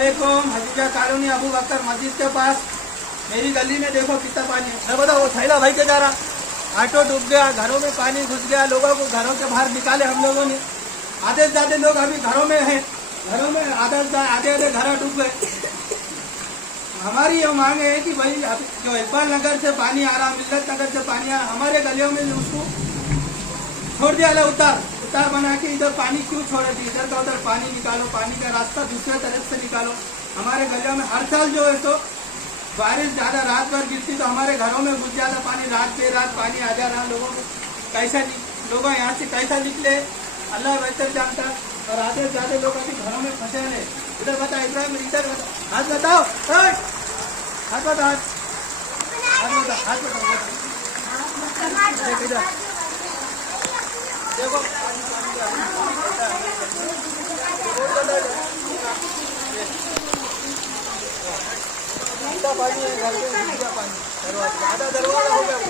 अस्सलामुअलैकुम। हजीजा कॉलोनी अबू बकर मस्जिद के पास मेरी गली में देखो कितना पानी है। मैं बताओ वो थैला भाई के जा रहा, ऑटो डूब गया, घरों में पानी घुस गया, लोगों को घरों के बाहर निकाले हम लोगों ने। आधे से ज्यादा लोग अभी घरों में हैं, घरों में आधे घर डूब गए। हमारी ये मांग है कि भाई जो इकबाल नगर से पानी आ रहा, मिल्लत नगर से पानी आ रहा, हमारे गलियों में उसको छोड़ दिया उतार बना के इधर पानी क्यों छोड़े थी? इधर का उधर पानी निकालो, पानी का रास्ता दूसरे तरफ से निकालो। हमारे गलियों में हर साल जो है तो बारिश ज्यादा रात भर गिरती तो हमारे घरों में घुस जाता पानी, रात पे रात पानी आ जा रहा। लोगों को कैसा लोग यहाँ से कैसा निकले अल्लाह बेहतर जानता। और आधे से ज्यादा लोग अभी घरों में फंसे हैं। इधर बता इब्राहिम, इधर बता, हाथ बताओ, हाथ बताओ, हाथ बताओ। देखो पानी है घर में, पानी दरवाजा हो गया।